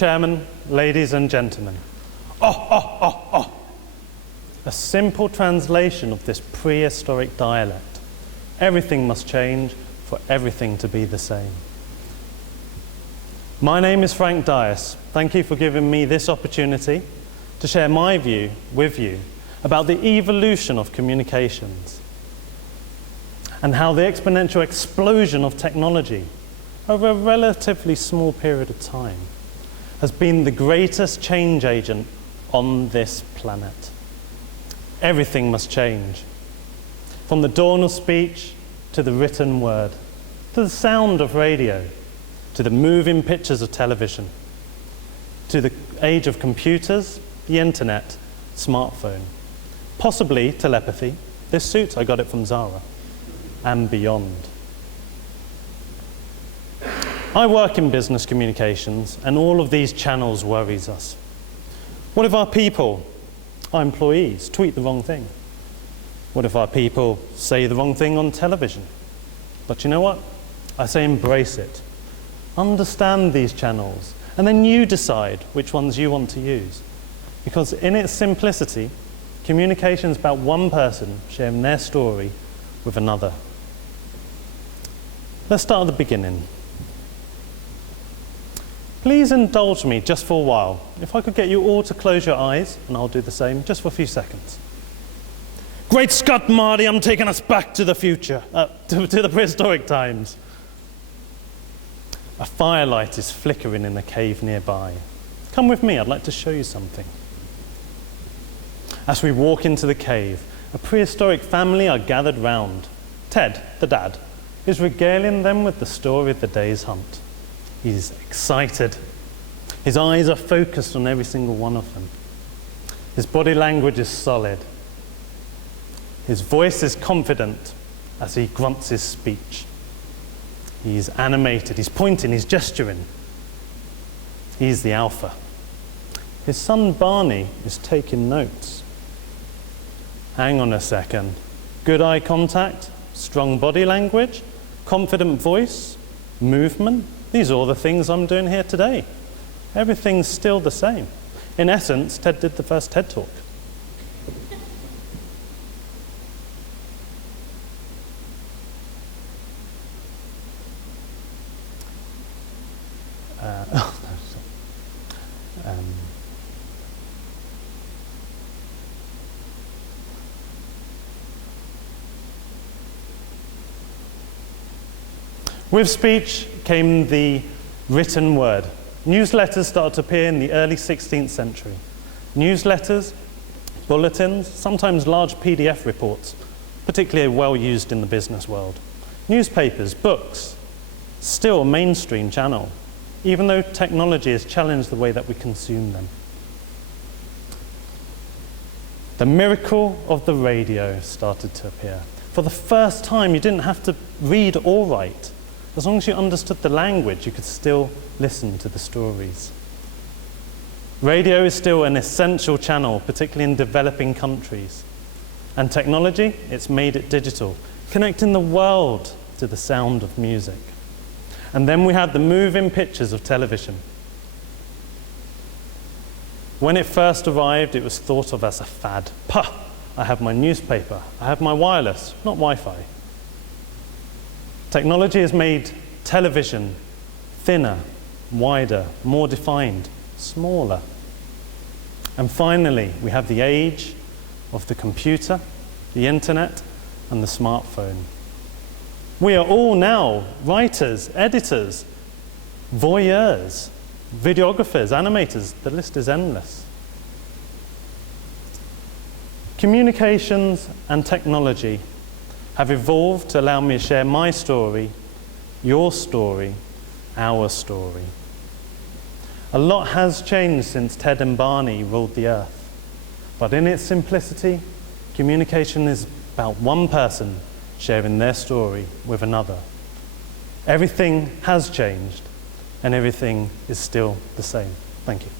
Chairman, ladies and gentlemen. A simple translation of this prehistoric dialect. Everything must change for everything to be the same. My name is Frank Dias. Thank you for giving me this opportunity to share my view with you about the evolution of communications and how the exponential explosion of technology over a relatively small period of time has been the greatest change agent on this planet. Everything must change. From the dawn of speech to the written word, to the sound of radio, to the moving pictures of television, to the age of computers, the internet, smartphone, possibly telepathy. This suit, I got it from Zara, and beyond. I work in business communications, and all of these channels worries us. What if our people, our employees, tweet the wrong thing? What if our people say the wrong thing on television? But you know what? I say embrace it. Understand these channels, and then you decide which ones you want to use. Because in its simplicity, communication is about one person sharing their story with another. Let's start at the beginning. Please indulge me just for a while. If I could get you all to close your eyes, and I'll do the same, just for a few seconds. Great Scott, Marty, I'm taking us back to the future, to the prehistoric times. A firelight is flickering in a cave nearby. Come with me, I'd like to show you something. As we walk into the cave, a prehistoric family are gathered round. Ted, the dad, is regaling them with the story of the day's hunt. He's excited. His eyes are focused on every single one of them. His body language is solid. His voice is confident as he grunts his speech. He's animated, he's pointing, he's gesturing. He's the alpha. His son Barney is taking notes. Hang on a second. Good eye contact, strong body language, confident voice, movement. These are all the things I'm doing here today. Everything's still the same. In essence, Ted did the first TED Talk. With speech came the written word. Newsletters started to appear in the early 16th century. Newsletters, bulletins, sometimes large PDF reports, particularly well used in the business world. Newspapers, books, still a mainstream channel, even though technology has challenged the way that we consume them. The miracle of the radio started to appear. For the first time, you didn't have to read or write. As long as you understood the language, you could still listen to the stories. Radio is still an essential channel, particularly in developing countries. And technology, it's made it digital, connecting the world to the sound of music. And then we had the moving pictures of television. When it first arrived, it was thought of as a fad. Pah! I have my newspaper, I have my wireless, not Wi-Fi. Technology has made television thinner, wider, more defined, smaller. And finally, we have the age of the computer, the internet, and the smartphone. We are all now writers, editors, voyeurs, videographers, animators. The list is endless. Communications and technology have evolved to allow me to share my story, your story, our story. A lot has changed since Ted and Barney ruled the earth. But in its simplicity, communication is about one person sharing their story with another. Everything has changed, and everything is still the same. Thank you.